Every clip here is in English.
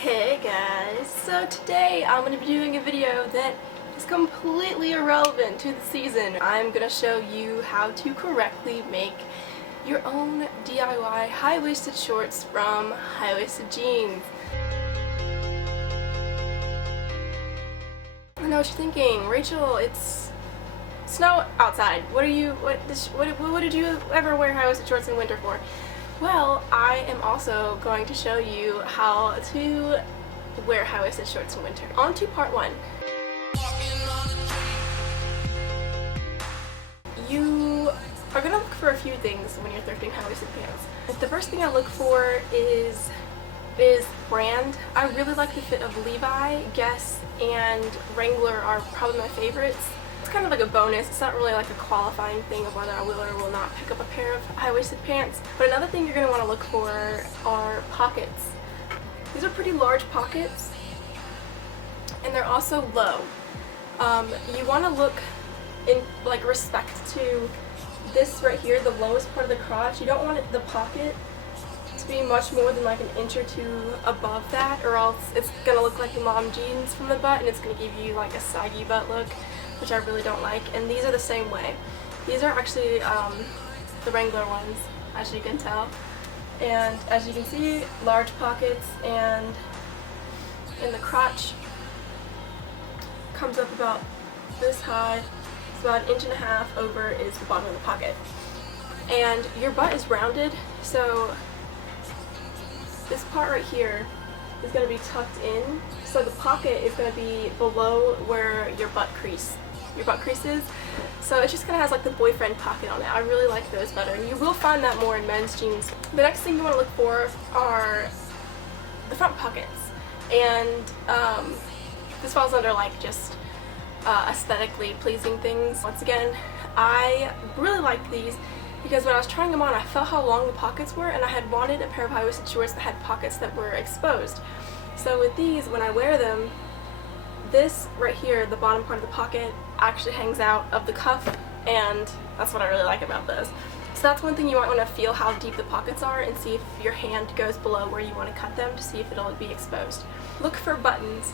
Hey guys, so today I'm going to be doing a video that is completely irrelevant to the season. I'm going to show you how to correctly make your own DIY high-waisted shorts from high-waisted jeans. I know what you're thinking, Rachel, it's snow outside. What did you ever wear high-waisted shorts in winter for? Well, I am also going to show you how to wear high-waisted shorts in winter. On to part one. You are going to look for a few things when you're thrifting high-waisted pants. The first thing I look for is brand. I really like the fit of Levi, Guess, and Wrangler are probably my favorites. It's kind of like a bonus. It's not really like a qualifying thing of whether I will or will not pick up a pair of high-waisted pants. But another thing you're going to want to look for are pockets. These are pretty large pockets, and they're also low. You want to look in like respect to this right here, the lowest part of the crotch. You don't want the pocket to be much more than like an inch or two above that, or else it's going to look like the mom jeans from the butt, and it's going to give you like a saggy butt look, which I really don't like. And these are the same way. These are actually the Wrangler ones, as you can tell. And as you can see, large pockets, and in the crotch comes up about this high. It's about 1.5 inches over is the bottom of the pocket. And your butt is rounded, so this part right here is going to be tucked in. So the pocket is going to be below where your butt crease is. So it just kind of has like the boyfriend pocket on it. I really like those better, and you will find that more in men's jeans. The next thing you want to look for are the front pockets, and this falls under like just aesthetically pleasing things. Once again, I really like these because when I was trying them on, I felt how long the pockets were, and I had wanted a pair of high-waisted shorts that had pockets that were exposed. So with these, when I wear them, this right here, the bottom part of the pocket, actually hangs out of the cuff, and that's what I really like about those. So that's one thing you might want to feel how deep the pockets are and see if your hand goes below where you want to cut them to see if it'll be exposed. Look for buttons.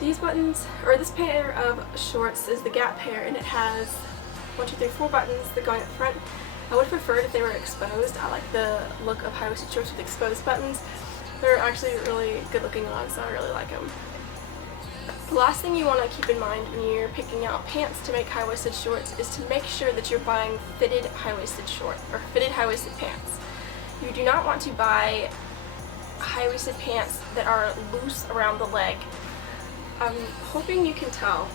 These buttons, or this pair of shorts is the Gap pair, and it has 1, 2, 3, 4 buttons that go in front. I would prefer it if they were exposed. I like the look of high-waisted shorts with exposed buttons. They're actually really good looking on, so I really like them. The last thing you want to keep in mind when you're picking out pants to make high-waisted shorts is to make sure that you're buying fitted high-waisted short or fitted high-waisted pants. You do not want to buy high-waisted pants that are loose around the leg. I'm hoping you can tell,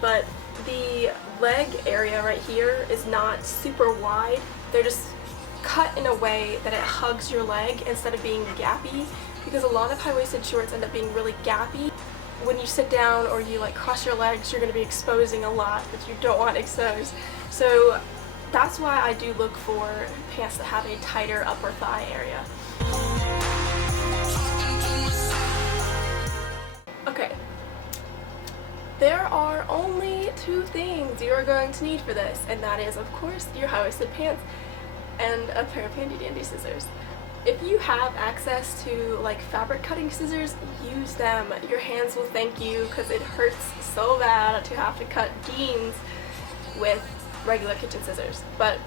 but the leg area right here is not super wide. They're just cut in a way that it hugs your leg instead of being gappy, because a lot of high-waisted shorts end up being really gappy. When you sit down or you like cross your legs, you're going to be exposing a lot that you don't want exposed. So that's why I do look for pants that have a tighter upper thigh area. Okay, there are only 2 things you are going to need for this, and that is, of course, your high-waisted pants and a pair of handy-dandy scissors. If you have access to like fabric cutting scissors, use them. Your hands will thank you because it hurts so bad to have to cut jeans with regular kitchen scissors. But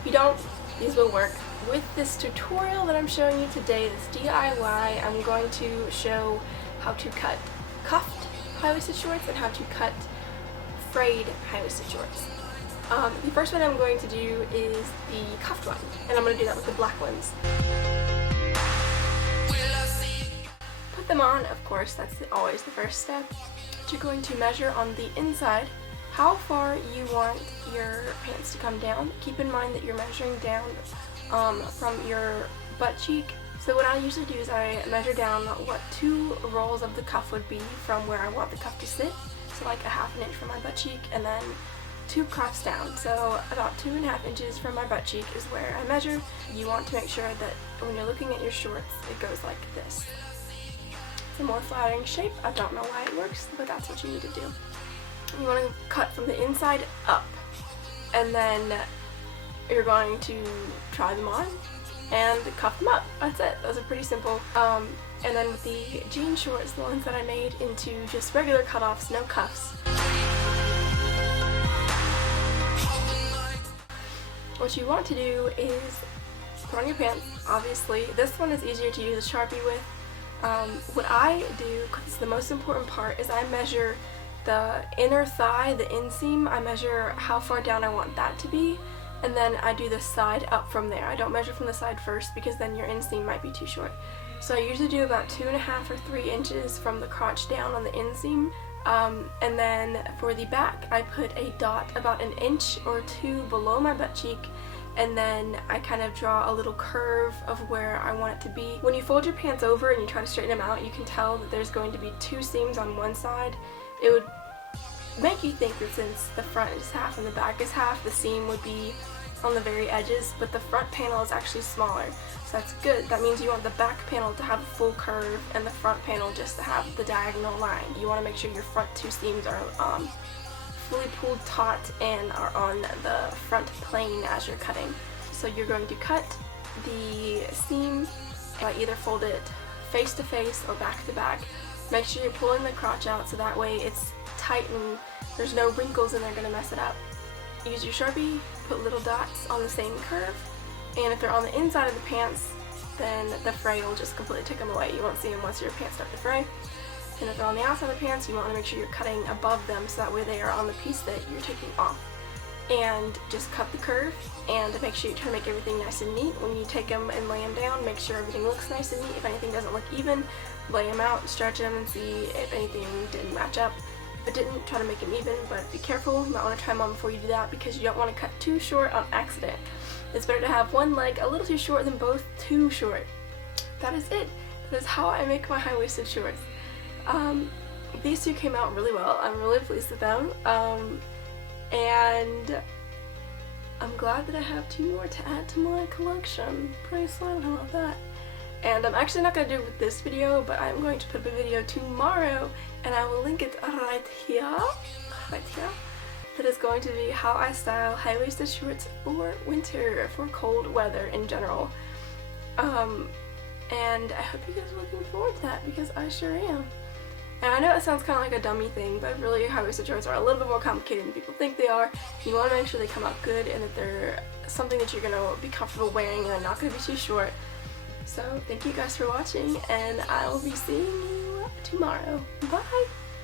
if you don't, these will work. With this tutorial that I'm showing you today, this DIY, I'm going to show how to cut cuffed high-waisted shorts and how to cut frayed high-waisted shorts. The first one I'm going to do is the cuffed one, and I'm going to do that with the black ones. Put them on, of course, that's always the first step. You're going to measure on the inside how far you want your pants to come down. Keep in mind that you're measuring down from your butt cheek. So what I usually do is I measure down what 2 rolls of the cuff would be from where I want the cuff to sit. So like 1/2 inch from my butt cheek, and then 2 cuffs down, so about 2.5 inches from my butt cheek is where I measure. You want to make sure that when you're looking at your shorts, it goes like this. It's a more flattering shape. I don't know why it works, but that's what you need to do. You want to cut from the inside up, and then you're going to try them on and cuff them up. That's it. Those are pretty simple. And then with the jean shorts, the ones that I made into just regular cutoffs, no cuffs. What you want to do is put on your pants, obviously. This one is easier to use a Sharpie with. What I do, because it's the most important part, is I measure the inner thigh, the inseam. I measure how far down I want that to be, and then I do the side up from there. I don't measure from the side first because then your inseam might be too short. So I usually do about 2.5 or 3 inches from the crotch down on the inseam. And then for the back, I put a dot about 1 inch or 2 below my butt cheek, and then I kind of draw a little curve of where I want it to be. When you fold your pants over and you try to straighten them out, you can tell that there's going to be 2 seams on one side. It would make you think that since the front is half and the back is half, the seam would be on the very edges, but the front panel is actually smaller, so that's good. That means you want the back panel to have a full curve and the front panel just to have the diagonal line. You want to make sure your front 2 seams are fully pulled taut and are on the front plane as you're cutting. So you're going to cut the seam by either fold it face to face or back to back. Make sure you're pulling the crotch out so that way it's tight and there's no wrinkles and they're going to mess it up. Use your Sharpie, put little dots on the same curve, and if they're on the inside of the pants, then the fray will just completely take them away. You won't see them once your pants start to fray. And if they're on the outside of the pants, you want to make sure you're cutting above them so that way they are on the piece that you're taking off. And just cut the curve, and make sure you try to make everything nice and neat. When you take them and lay them down, make sure everything looks nice and neat. If anything doesn't look even, lay them out, stretch them, and see if anything didn't match up. If it didn't, try to make them even, but be careful. You might want to try them on before you do that because you don't want to cut too short on accident. It's better to have one leg a little too short than both too short. That is it. That is how I make my high-waisted shorts. These 2 came out really well. I'm really pleased with them. And I'm glad that I have 2 more to add to my collection. Pretty excited about that. And I'm actually not going to do it with this video, but I'm going to put up a video tomorrow, and I will link it right here, that is going to be how I style high-waisted shorts for winter, for cold weather in general. And I hope you guys are looking forward to that, because I sure am. And I know it sounds kind of like a dummy thing, but really high-waisted shorts are a little bit more complicated than people think they are. You want to make sure they come out good and that they're something that you're going to be comfortable wearing and they're not going to be too short. So thank you guys for watching, and I will be seeing you tomorrow. Bye!